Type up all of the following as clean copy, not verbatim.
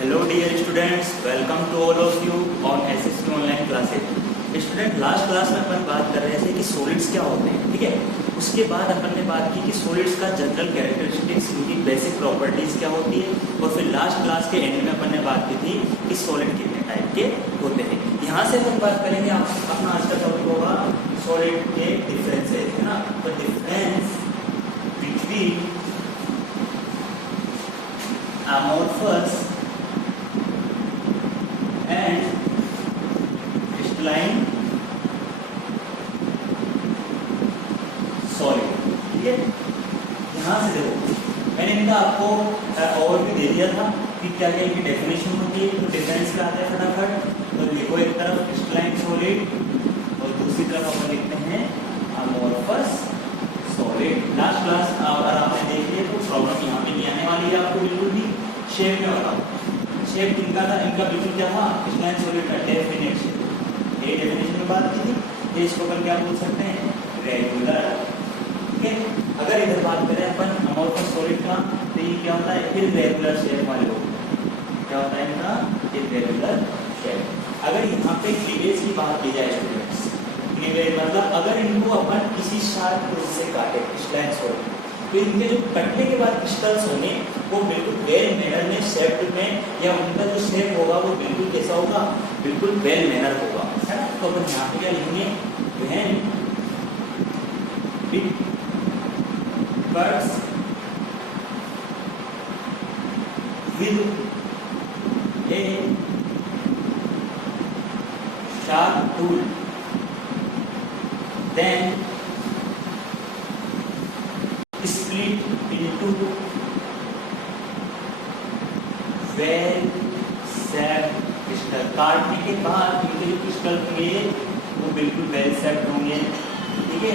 Hello dear students, welcome to all of you on SST online classes. Student, last class में अपन बात कर रहे थे कि सॉलिड्स क्या होते हैं, ठीक है। उसके बाद अपन ने बात की कि सॉलिड्स का जनरल कैरेक्टरिस्टिक्स, इनकी बेसिक प्रॉपर्टीज क्या होती है, और फिर लास्ट क्लास के एंड में अपन ने बात की थी कि सॉलिड कितने टाइप के होते हैं। यहाँ से अपन बात करेंगे, अपना आज का टॉपिक होगा सॉलिड के डिफरेंसेस, है ना। तो difference between amorphous and crystalline solid, ठीक है। यहाँ से देखो, मैंने इनका आपको ओवरव्यू दे दिया था कि क्या क्या इनकी डेफिनेशन होती है। तो डिफरेंस पे आते हैं फटाफट। तो लिखो, एक तरफ क्रिस्टलाइन सॉलिड और दूसरी तरफ अपन लिखते हैं अमोर्फस सॉलिड। लास्ट क्लास अगर आपने देख लिया तो प्रॉब्लम यहाँ पे नहीं आने वाली है आपको, बिल्कुल भी। शेप में बताओ, शेप इनका था, इनका बिल्कुल क्या था, क्रिस्टलाइन सॉलिड का डेफिनेट शेप। ये डेफिनेशन में बात की थी, ये इसको अपन क्या बोल सकते हैं, रेगुलर, ठीक है। अगर इधर बात करें अपन अमोर्फस सॉलिड का, तो ये क्या होता है, इररेगुलर शेप वाले होते हैं। क्या होता है इनका, इररेगुलर शेप। अगर यहाँ पे क्लीवेज की बात की जाए स्टूडेंट्स, क्लीवेज मतलब अगर इनको अपन किसी शार्प टूल से काटे क्रिस्टलाइन सॉलिड, तो इनके जो कटने के बाद क्रिस्टल्स होंगे वो बिल्कुल वेल मैनर में, शेप्ड में, या उनका जो शेप होगा वो बिल्कुल कैसा होगा, बिल्कुल वेल मैनर होगा, है ना। तो अपन यहाँ पे क्या लिखेंगे, when it cuts with a sharp tool then split into well shaped crystal। काटने के बाद इनके जो क्रिस्टल होंगे वो बिल्कुल वेल शेप्ड होंगे, ठीक है।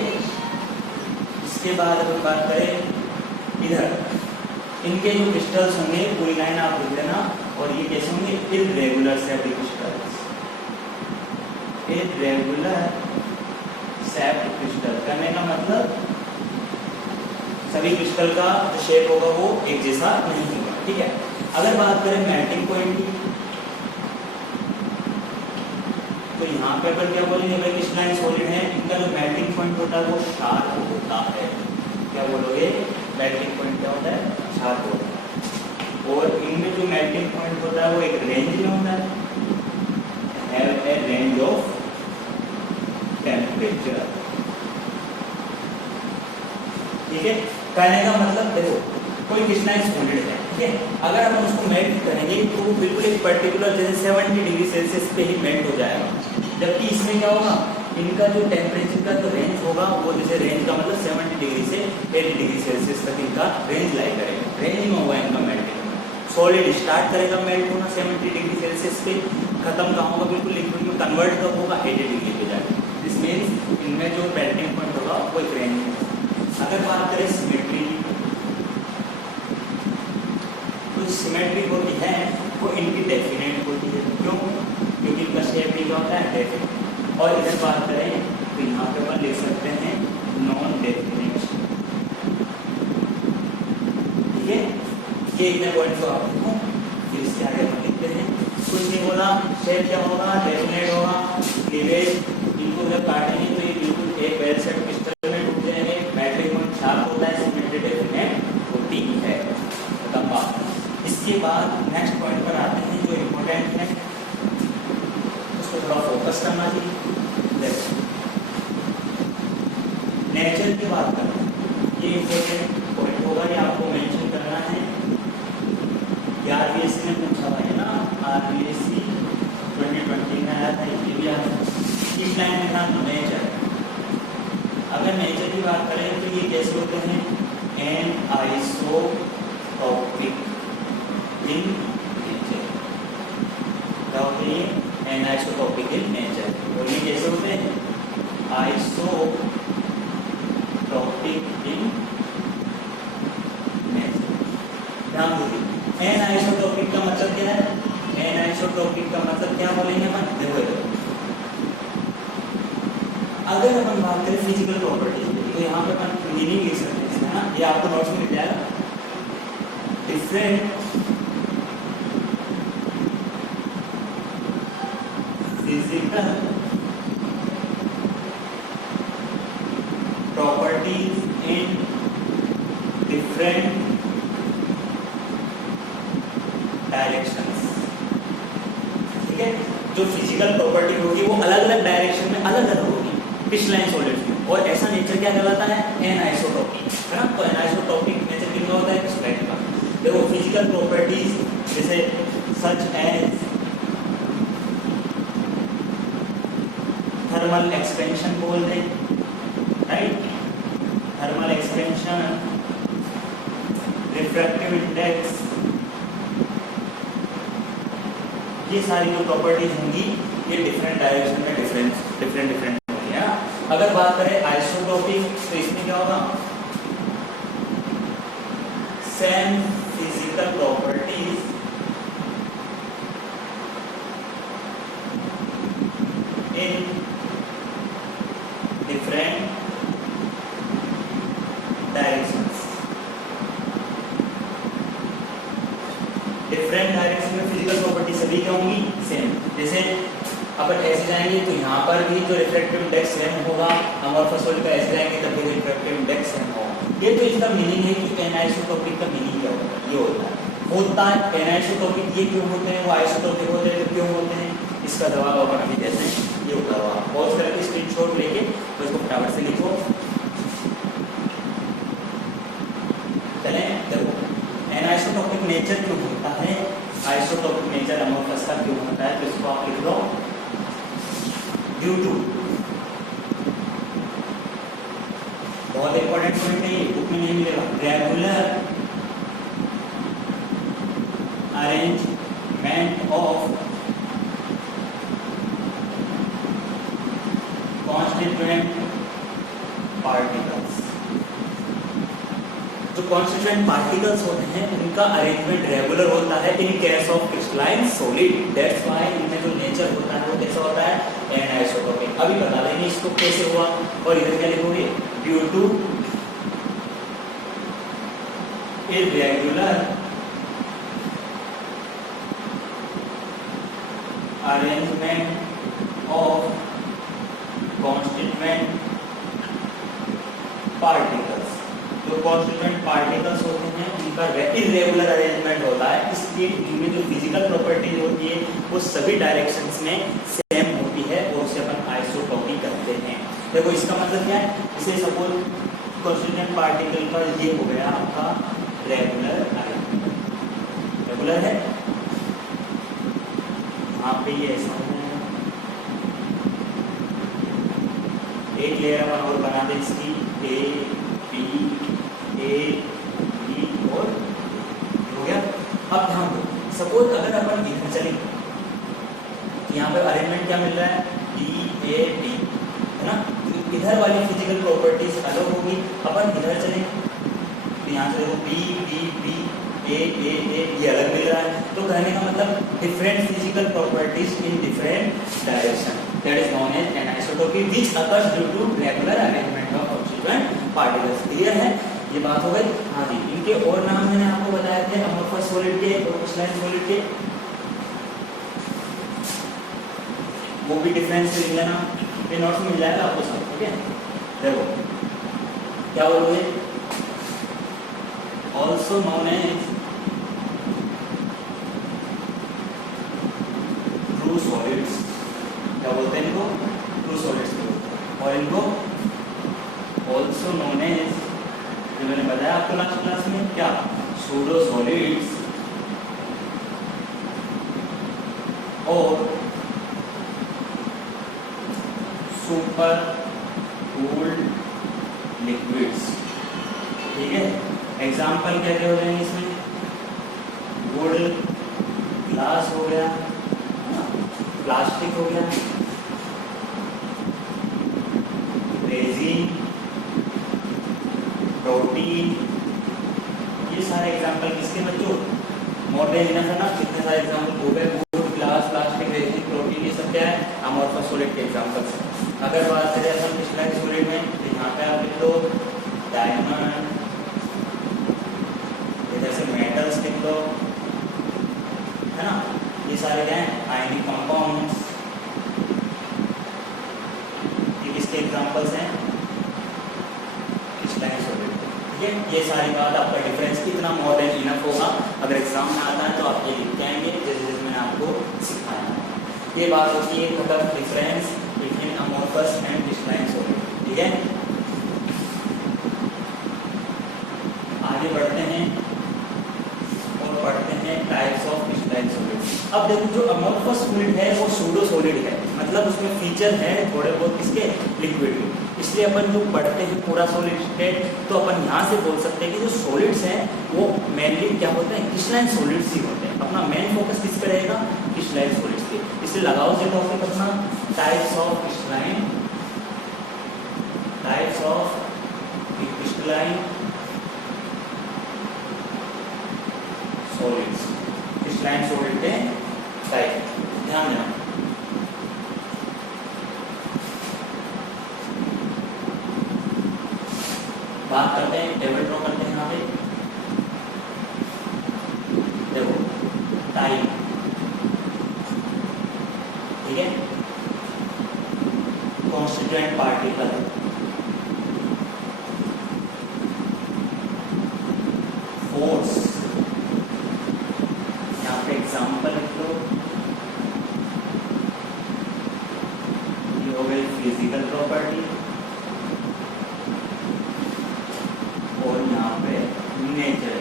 इसके बाद अगर बात करें इधर, इनके जो क्रिस्टल्स होंगे पूरी लाइन आप लिख देना, और ये कैसे होंगे, irregular shaped crystals. Irregular shaped crystal करने का मतलब सभी क्रिस्टल का जो शेप होगा वो एक जैसा नहीं होगा, ठीक है। अगर बात करें मेल्टिंग पॉइंट की, तो यहाँ पे अपन क्या बोलेंगे, भाई क्रिस्टलाइन सॉलिड है, इनका जो मेल्टिंग पॉइंट होता है वो शार्प होता है। क्या बोलोगे, मेल्टिंग पॉइंट क्या होता है, शार्प होता है। और इनमें जो मेल्टिंग पॉइंट होता है वो एक रेंज में होता है, have a range of temperature, ठीक है। कहने का मतलब देखो, कोई क्रिस्टलाइन सॉलिड है, ठीक है, अगर हम उसको मेल्ट करेंगे तो वो बिल्कुल एक पर्टिकुलर जैसे 70 डिग्री सेल्सियस पे ही मेल्ट हो जाएगा। जबकि इसमें क्या होगा, इनका जो टेम्परेचर का जो रेंज होगा वो, जैसे रेंज का मतलब 70 डिग्री से 80 डिग्री सेल्सियस तक इनका रेंज लाई करेगा, रेंज में होगा इनका मेल्टिंग। सॉलिड स्टार्ट करेगा मेल्ट होना 70 डिग्री सेल्सियस पे, खत्म कहाँ होगा, बिल्कुल लिक्विड में कन्वर्ट कब होगा, 80 डिग्री पे जाके। दिस मीन्स इनमें जो मेल्टिंग पॉइंट होगा वो एक रेंज में। अगर बात करें सिमेट्री, तो सिमेट्री होती है वो इनकी डेफिनेट होती है। क्यों, क्योंकि इनका शेप भी क्या होता है, डेफिनेट। और इधर बात करें तो यहाँ पे अपन लिख सकते हैं नॉन डेफिनेट, ठीक है। ये इतने पॉइंट को आप लिखो, फिर इसके आगे अपन लिखते हैं। कुछ नहीं बोला, शेप क्या होगा, डेफिनेट होगा। क्लीवेज, इनको जब काटेंगे तो ये बिल्कुल एक वेल शेप्ड क्रिस्टल में टूट जाएंगे। शार्प होता है, सिमेट्री डेफिनेट होती है। खत्म बात। इसके बाद नेक्स्ट पॉइंट पर आते हैं जो इम्पोर्टेंट है, उसको थोड़ा फोकस करना चाहिए। नेचर की बात करना, ये इम्पोर्टेंट पॉइंट होगा, ये आपको मेंशन करना है। आरबीएससी ने पूछा था, है ना, आरबीएससी 2020 में आया था, ये भी आया था। इस लाइन में था नेचर। अगर नेचर की बात करें तो ये कैसे होते हैं, एनआइसोटॉपिक इन नेचर। क्या होते हैं, एनआइसोटॉपिक इन नेचर। और ये कैसे होते हैं, आइसोटॉपिक इन नेचर। ध्यान दीजिए, एनआइसोटॉपिक का मतलब क्या है, एनआइसोटॉपिक का मतलब क्या बोलेंगे अपन, देखो अगर अपन बात करें फिजिकल प्रॉपर्टी, तो यहाँ पे अपन मीनिंग लिख सकते हैं, है ना। ये आपको नोट्स में लिख जाएगा, different physical properties in different directions. ठीक है, जो फिजिकल प्रॉपर्टी होगी वो अलग अलग डायरेक्शन में अलग अलग होगी क्रिस्टलाइन सॉलिड्स में, और ऐसा नेचर क्या कहलाता है, एनआइसोटॉपिक, है ना। तो एनआइसोटॉपिक नेचर किसका होता है, क्रिस्टलाइन का। देखो फिजिकल प्रॉपर्टीज जैसे सच एज थर्मल एक्सपेंशन बोल रहे, right, thermal expansion, refractive index, ये सारी जो प्रॉपर्टीज होंगी ये डिफरेंट डायरेक्शन में डिफरेंट होंगी, है ना। अगर बात करें आइसोटॉपिक तो इसमें क्या होगा, same physical properties in different directions. Different direction में फिजिकल प्रॉपर्टी सभी क्या होंगी, सेम। जैसे अपन ऐसे जाएंगे तो यहाँ पर भी जो रिफ्रैक्टिव इंडेक्स सेम होगा, अमोर्फस सॉलिड का ऐसे जाएंगे तब भी रिफ्रैक्टिव इंडेक्स सेम होगा। ये तो इसका मीनिंग है कि एनआइसोटॉपिक का मीनिंग क्या होता है, ये होता है एनआइसोटॉपिक। ये क्यों होते हैं, वो आइसोटॉपिक होते हैं तो क्यों होते हैं, इसका जवाब अपन अभी देते हैं। ये होता है, पॉज करके स्क्रीनशॉट लेके तो इसको फटाफट से लिखो। चलें, देखो एनआइसोटॉपिक नेचर क्यों होता है, आइसोटॉपिक नेचर अमोर्फस का क्यों होता है, तो इसको आप लिख लो, ड्यू टू, बहुत इंपॉर्टेंट पॉइंट है ये, बुक में नहीं मिलेगा, regular arrangement of constituent particles. जो कॉन्स्टिट्यूएंट पार्टिकल्स होते हैं उनका अरेंजमेंट रेगुलर होता है in case of crystalline solid, that's why इनमें जो नेचर होता है वो कैसा होता है, एनआइसोटॉपिक। अभी बता देंगे इसको कैसे हुआ, और इधर क्या लिखोगे, due to irregular arrangement of constituent particles. जो कॉन्स्टिट्यूएंट पार्टिकल्स होते हैं उनका इर्रेगुलर अरेंजमेंट होता है, इसलिए इनमें जो फिजिकल प्रॉपर्टीज होती है वो सभी डायरेक्शंस में सेम होती है और उसे अपन आइसोटॉपिक कहते हैं। देखो इसका मतलब क्या है, इसे सपोज कॉन्स्टिट्यूएंट पार्टिकल का ये हो गया आपका रेगुलर अरेंजमेंट, रेगुलर है, यहाँ पे ये ऐसा है, एक लेयर अपन और बना दें इसकी, ए बी और हो गया। अब ध्यान दो, सपोज अगर अपन इधर चले, यहाँ पे अरेंजमेंट क्या मिल रहा है, डी ए बी, है ना। इधर वाली फिजिकल प्रॉपर्टीज अलग होगी, अपन इधर चले तो यहाँ से देखो बी बी बी ए ये अलग मिल रहा है। तो कहने का मतलब different physical properties in different direction, that is known as anisotropy which occurs due to regular arrangement of constituent particles. Clear है, ये बात हो गई। हाँ जी, इनके और नाम मैंने आपको बताए थे, अमोर्फस सॉलिड के और क्रिस्टलाइन सॉलिड के, वो भी डिफरेंस लिख लेना, ये नोट्स मिल जाएगा आपको सब, ठीक है। देखो क्या बोलोगे, also known as true solids, क्या बोलते हैं इनको, ट्रू सॉलिड्स बोलते हैं। और इनको ऑल्सो नोन एज, जो मैंने बताया आपको लास्ट क्लास में, क्या, सूडो सॉलिड्स और सुपर कूल्ड लिक्विड्स। ठीक है, एग्जाम्पल क्या क्या हो जाएंगे इसमें, वुड, ग्लास हो गया, प्लास्टिक हो गया, रेजिन, प्रोटीन, ये सारे एग्जाम्पल किसके बच्चों, मॉडर्न है ना, कितने सारे एग्जाम्पल हो गए, would, glass, plastic, resin, protein, ये सब क्या है, अमोर्फस सॉलिड के एग्जाम्पल्स हैं। अगर बात करें अपन क्रिस्टलाइन सॉलिड में, तो यहाँ पे आप लिख लो डायमंड, जैसे मेटल्स लिख लो, है ना, ये सारे क्या हैं, आयनिक कंपाउंड्स, ये सारी बात आपका डिफरेंस इतना मोर देन इनफ होगा। अगर एग्जाम में आता है तो आप ये लिख के आएंगे जैसे जैसे मैंने आपको सिखाया है। ये बात होती है मतलब difference between amorphous and crystalline solid. ठीक है, आगे बढ़ते हैं और पढ़ते हैं टाइप्स ऑफ क्रिस्टलाइन सॉलिड। अब देखो जो अमोर्फस फ्लूइड है वो सूडो सॉलिड है, मतलब उसमें फीचर है थोड़े बहुत किसके, लिक्विड के। इसलिए अपन जो पढ़ते हैं पूरा सॉलिड स्टेट तो अपन यहाँ से बोल सकते हैं कि जो सॉलिड्स हैं वो मेनली क्या होते हैं, क्रिस्टलाइन सॉलिड्स ही होते हैं। अपना मेन फोकस किस पे रहेगा, क्रिस्टलाइन सॉलिड्स पे। इसलिए लगाओ से टॉपिक अपना types of crystalline, types of crystalline solids, crystalline solid के टाइप ध्यान देना। बात करते हैं, टेबल ड्रॉ करते हैं यहाँ पे। देखो टाइप, ठीक है, कॉन्स्टिट्यूएंट पार्टिकल, फोर्स, यहाँ पे एग्जाम्पल लिख लो, ये हो गई फिजिकल प्रॉपर्टी, और यहाँ पे नेचर।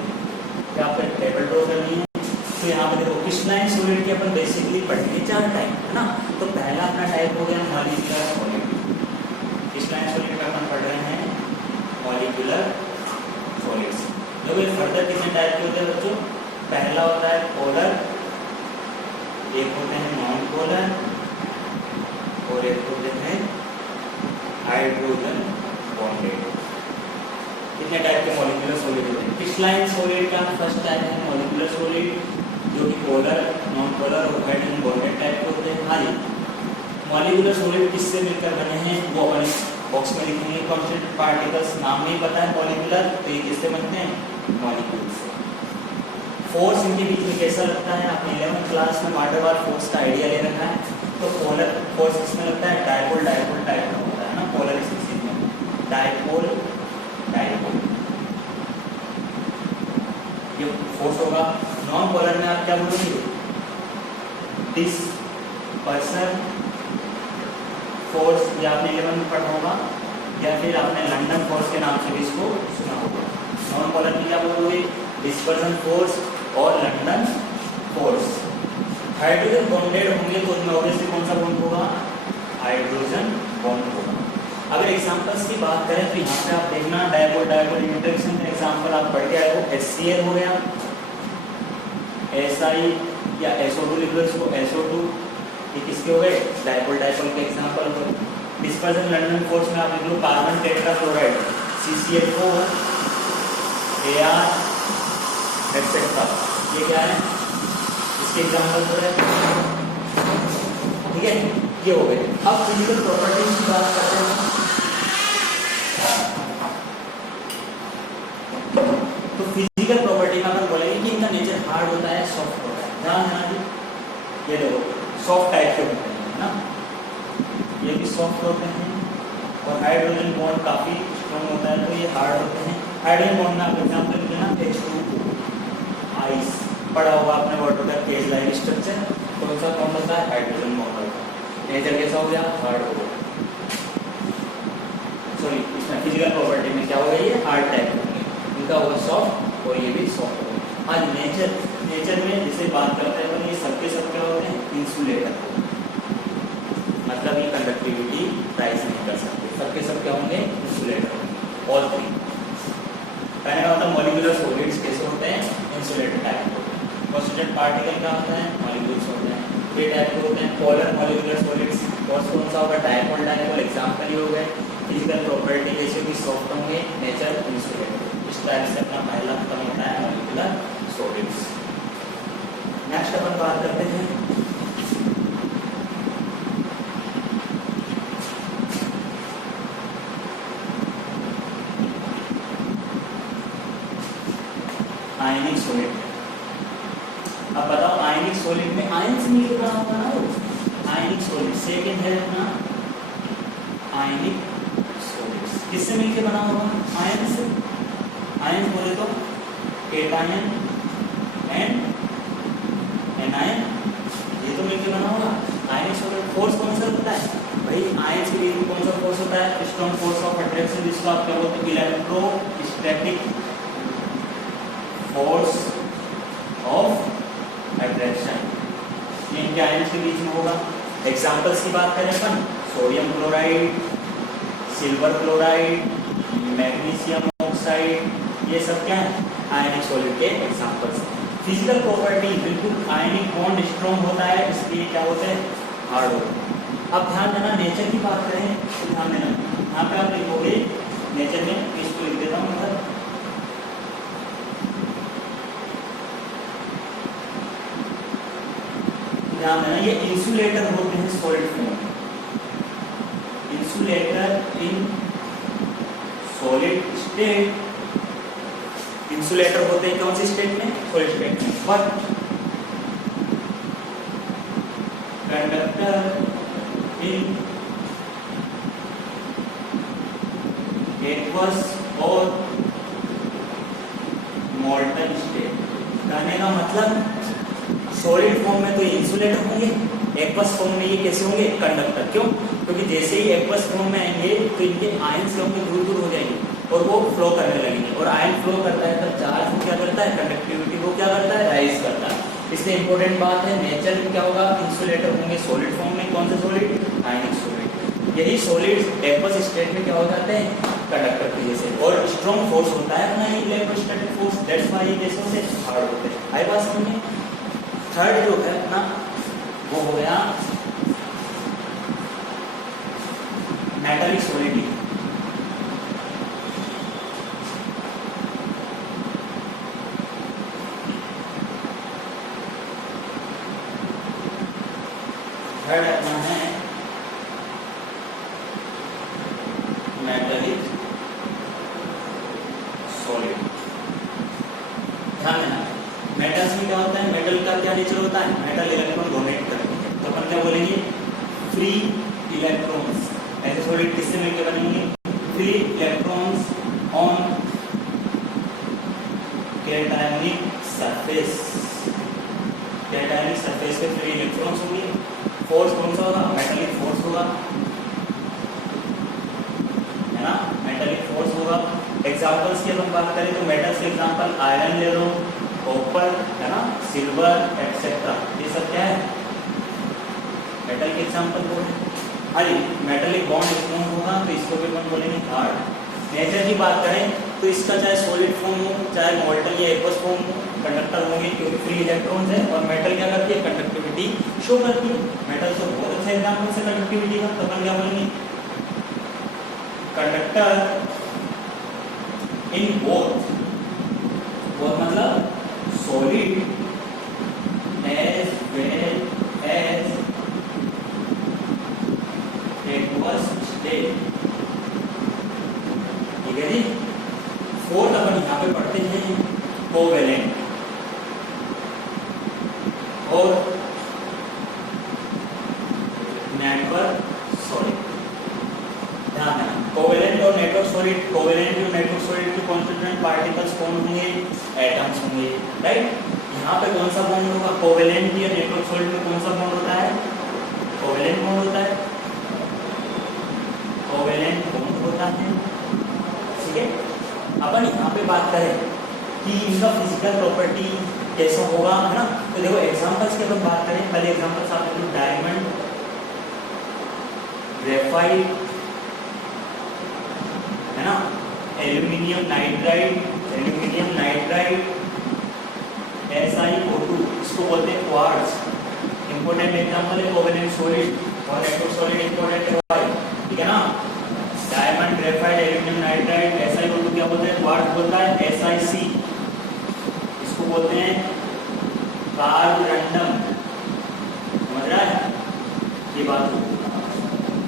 क्या पे टेबल ड्रॉ करनी है तो यहाँ पे देखो क्रिस्टलाइन सॉलिड के अपन बेसिकली पढ़ेंगे 4 टाइप, है ना। तो पहला अपना टाइप हो गया मॉलिक्यूलर सॉलिड। क्रिस्टलाइन सॉलिड में अपन पढ़ रहे हैं मॉलिक्यूलर सॉलिड्स। देखो ये फर्दर कितने टाइप के होते हैं बच्चों, पहला होता है पोलर, एक होते हैं नॉन पोलर, और एक होते हैं हाइड्रोजन बॉन्डेड। कितने टाइप के मॉलिक्यूलर सॉलिड होते हैं। क्रिस्टलाइन सॉलिड का फर्स्ट टाइप है मॉलिक्यूलर सॉलिड, जो कि पोलर, नॉन पोलर और हाइड्रोजन बॉन्डेड टाइप के होते हैं। हाँ जी, मॉलिक्यूलर सॉलिड किससे मिलकर बने हैं वो अपन बॉक्स में लिखेंगे। कॉन्स्टिट्यूएंट पार्टिकल्स नाम नहीं पता है मॉलिक्यूलर, तो ये किससे बनते हैं, मॉलिक्यूल से। फोर्स इनके बीच में कैसा लगता है, आपने 11th क्लास में वाटर बार फोर्स का आइडिया ले रखा है। तो पोलर फोर्स किसमें लगता है, डायपोल डायपोल टाइप का होता है ना, पोलर स्पीसीज में डायपोल डायपोल ये फोर्स होगा। नॉन पोलर में आप क्या बोलोगे, डिस्पर्सन फोर्स, ये आपने 11 में पढ़ा होगा, या फिर आपने लंदन फोर्स के नाम से भी इसको सुना होगा। नॉन पोलर में क्या बोलोगे, डिस्पर्सन फोर्स और लंदन फोर्स। हाइड्रोजन बॉन्डेड होंगे तो उसमें ऑब्वियसली कौन सा बॉन्ड होगा, हाइड्रोजन बॉन्ड होगा। अगर एग्जांपल्स की बात करें तो यहाँ पे आप देखना डायपोल डायपोल इंटरेक्शन का एग्जांपल आप पढ़ के आए हो, HCl हो गया, SI या SO2 लिख लो इसको, SO2, ये किसके हो गए, डायपोल डायपोल के एग्जांपल हो गए। डिस्पर्सन लंदन फोर्स में आप लिख low carbon tetrachloride, CCl4, Ar etcetera, ये क्या है, इसके एग्जांपल हो रहे, ठीक है, ये हो गए। अब फिजिकल प्रॉपर्टीज की बात करते हैं। तो फिजिकल प्रॉपर्टी में अगर बोलेंगे कि इनका नेचर हार्ड होता है, सॉफ्ट होता है, ध्यान देना जी, ये देखो सॉफ्ट टाइप के होते हैं ना, ये भी सॉफ्ट होते हैं, और हाइड्रोजन बॉन्ड काफी स्ट्रॉन्ग होता है तो ये हार्ड होते हैं। हाइड्रोजन बॉन्ड में आप एग्जांपल लेना H2 आइस, पढ़ा होगा आपने वाटर का केज लाइन स्ट्रक्चर, कौन सा बॉन्ड होता है, हाइड्रोजन बॉन्ड होता है। नेचर कैसा हो गया, हार्ड हो गया, सॉरी इसमें फिजिकल प्रॉपर्टी में क्या हो गया, ये हार्ड टाइप होंगे, इनका होगा सॉफ्ट और ये भी सॉफ्ट होगा। आज नेचर में जैसे बात करते हैं तो ये सबके सब क्या होते हैं, इंसुलेटर, मतलब ये कंडक्टिविटी राइज नहीं कर सकते, सबके सब क्या होंगे, इंसुलेटर होंगे, ऑल थ्री। पहले होता है मॉलिक्यूलर सॉलिड्स कैसे होते हैं, इंसुलेटर टाइप होते हैं। कॉन्स्टिट्यूएंट पार्टिकल क्या होता है, मॉलिक्यूल्स होते हैं, ये टाइप के होते हैं। पोलर मॉलिक्यूलर सॉलिड्स और कौन सा होगा, डायपोल डायपोल, एग्जांपल ही हो गए। फिजिकल प्रॉपर्टी जैसे भी सॉफ्ट होंगे, नेचर इंसुलेटर। इस टाइप से अपना पहला खत्म होता है मॉलिक्यूलर सॉलिड्स। नेक्स्ट अपन बात करते हैं आयनिक सॉलिड। अब बताओ आयनिक सॉलिड में आयन से मिलकर बना होगा ना वो, आयनिक सॉलिड। सेकंड है अपना आयनिक सॉलिड्स, किससे मिलकर बना होगा, आयन से। आयन बोले तो केटायन एंड एनायन, ये तो मिलकर बना होगा। आयनिक सॉलिड फोर्स कौन सा होता है भाई, आयन के लिए कौन सा फोर्स होता है, स्ट्रॉन्ग फोर्स ऑफ अट्रैक्शन, जिसको आप क्या बोलते हैं, इलेक्ट्रोस्टैटिक फोर्स ऑफ अट्रैक्शन। ये इनके आयन के बीच में होगा। एग्जांपल्स की बात करें अपन, sodium chloride, silver chloride, magnesium oxide, ये सब क्या है, आयनिक सॉलिड के एग्जांपल्स हैं। फिजिकल प्रॉपर्टी, बिल्कुल आयनिक बॉन्ड स्ट्रॉन्ग होता है, इसलिए क्या होते हैं, हार्ड होते हैं। अब ध्यान देना, नेचर की बात करें तो ध्यान देना, यहाँ पे आप लिखोगे नेचर में, इसको लिख देता हूँ मतलब, ध्यान देना, ये इंसुलेटर होते हैं solid form, insulator in solid state, insulator होते हैं कौन सी स्टेट में, सॉलिड स्टेट में, बट कंडक्टर इन एक्वस और मोल्टन स्टेट। कहने का मतलब सॉलिड फॉर्म में तो ये इंसुलेटर होंगे, एक्वस फॉर्म में ये कैसे होंगे, कंडक्टर। क्यों, क्योंकि जैसे ही एक्वस फॉर्म में आएंगे तो इनके आयंस होंगे दूर दूर हो जाएंगे और वो फ्लो करने लगेंगे, और आयन फ्लो करता है तब चार्ज को क्या करता है, कंडक्टिविटी को क्या करता है, राइज करता है। इसलिए इंपॉर्टेंट बात है, नेचर में क्या होगा, इंसुलेटर होंगे सॉलिड फॉर्म में, कौन से सॉलिड, आयनिक सॉलिड। यही सॉलिड एक्वस स्टेट में क्या हो जाते हैं, कंडक्टर की जैसे, और स्ट्रॉन्ग फोर्स होता है अपना इलेक्ट्रोस्टैटिक फोर्स, दैट्स व्हाई ये कैसे होते हैं, हार्ड होते हैं। आई बात समझ में। थर्ड जो है अपना वो हो गया मेटालिक सॉलिडिटी। थर्ड अपना है मेटालिक सॉलिड। ध्यान देना, मेटल्स में क्या होता है, मेटल का क्या नेचर होता है, मेटल इलेक्ट्रॉन डोनेट करते हैं, तो अपन क्या बोलेंगे, फ्री इलेक्ट्रॉन्स। ऐसे सॉलिड किससे मिलकर बनेंगे, free electrons on cationic surface, cationic surface पे फ्री इलेक्ट्रॉन्स होंगे। फोर्स कौन सा होगा, मेटालिक फोर्स होगा, है ना, मेटालिक फोर्स होगा। एग्जांपल्स की अपन बात करें तो मेटल्स के एग्जांपल आयरन ले लो, कॉपर, है ना, सिल्वर एक्सेट्रा, ये सब क्या है, मेटल के एग्जांपल बोले। हाँ जी, मेटालिक बॉन्ड स्ट्रॉन्ग होगा तो इसको भी अपन बोलेंगे हार्ड। नेचर की बात करें तो इसका चाहे सॉलिड फॉर्म हो चाहे मोल्टन या एक्वस फॉर्म हो, कंडक्टर होंगे क्योंकि फ्री इलेक्ट्रॉन्स है, और मेटल क्या करती है, कंडक्टिविटी शो करती है। मेटल तो बहुत अच्छा एग्जांपल है कंडक्टिविटी का, तो अपन क्या बोलेंगे, कंडक्टर इन बोथ, बोथ मतलब solid as well as aqueous state. ठीक है जी। फोर्थ अपन यहाँ पे पढ़ते हैं कोवेलेंट और नेटवर्क सॉलिड। ध्यान देना, कोवेलेंट और नेटवर्क सॉलिड, कोवेलेंट और नेटवर्क सॉलिड के कॉन्स्टिट्यूएंट पार्टिकल्स कौन होंगे, एटम्स होंगे, राइट। यहाँ पे कौन सा बॉन्ड होगा, कोवेलेंट या नेटवर्क सॉलिड में कौन सा बॉन्ड होता है, कोवेलेंट बॉन्ड होता है, कोवेलेंट बॉन्ड होता है। ठीक है, अपन यहाँ पे बात करें कि इनका फिजिकल प्रॉपर्टी कैसा होगा, है ना, तो देखो एग्जांपल्स की अपन बात करें, पहले एग्जांपल्स आप देखो, डायमंड, ग्रेफाइट, है ना, aluminium nitride, aluminium nitride, SiO2, इसको बोलते हैं क्वार्ट्ज। इंपॉर्टेंट एग्जांपल है कोवेलेंट सॉलिड और नेटवर्क सॉलिड, इंपॉर्टेंट है भाई, ठीक है ना। Diamond, graphite, aluminium nitride, SiO2 क्या बोलते हैं, क्वार्ट्ज बोलता है, SiC इसको बोलते हैं कार्बोरंडम। समझ रहा है, ये बात हो,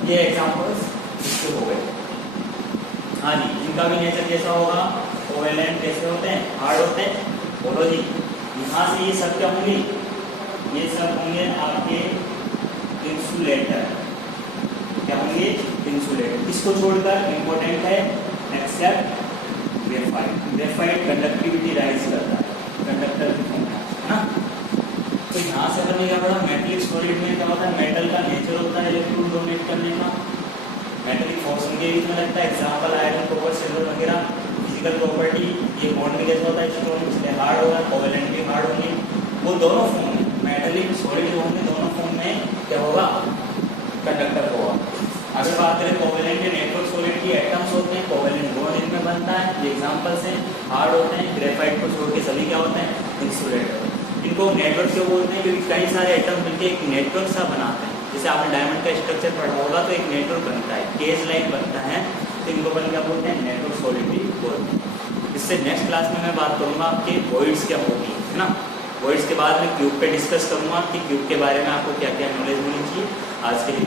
ये एग्जांपल्स इसके हो गए। हाँ जी, इनका भी नेचर कैसा होगा, कोवेलेंट कैसे होते हैं, हार्ड होते हैं। बोलो जी, यहाँ से ये सब क्या होंगे, ये सब होंगे आपके इंसुलेटर, क्या होंगे, इंसुलेटर। इसको छोड़कर इंपॉर्टेंट है एक्सेप्ट ग्रेफाइट कंडक्टिविटी राइज करता है, कंडक्टर की फॉर्म है ना। तो यहाँ से हमने क्या पढ़ा, मेटलिक सॉलिड में क्या होता है, मेटल का नेचर होता है इलेक्ट्रॉन डोनेट करने का, मेटलिक फोर्स उनके बीच में लगता है, एग्जाम्पल आयरन कॉपर सिल्वर वगैरह। फिजिकल प्रॉपर्टी, ये बॉन्ड में कैसा होता है, स्ट्रॉन्ग, इसलिए हार्ड होगा, कोवेलेंट भी हार्ड होंगे। वो दोनों फॉर्म में मेटलिक सॉलिड जो होंगे दोनों फॉर्म में क्या होगा, कंडक्टर होगा। अगर बात करें कोवेलेंट या नेटवर्क सॉलिड की, एटम्स होते हैं, कोवेलेंट बॉन्ड इनमें बनता है, ये एग्जांपल्स हैं, हार्ड होते हैं, ग्रेफाइट को छोड़ के सभी क्या होते हैं, इंसुलेटर। इनको नेटवर्क क्यों बोलते हैं, क्योंकि कई सारे एटम मिलकर एक नेटवर्क सा बनाते हैं। जैसे आपने डायमंड का स्ट्रक्चर पढ़ा होगा तो एक नेटवर्क बनता है, केज लाइन बनता है, तो इनको अपन क्या बोलते हैं, नेटवर्क सॉलिड भी बोलते हैं। इससे नेक्स्ट क्लास में मैं बात करूंगा आपके वॉइड्स क्या होती है ना। वॉइड्स के बाद मैं क्यूब पे डिस्कस करूंगा कि क्यूब के बारे में आपको क्या क्या नॉलेज होनी चाहिए। आज के लिए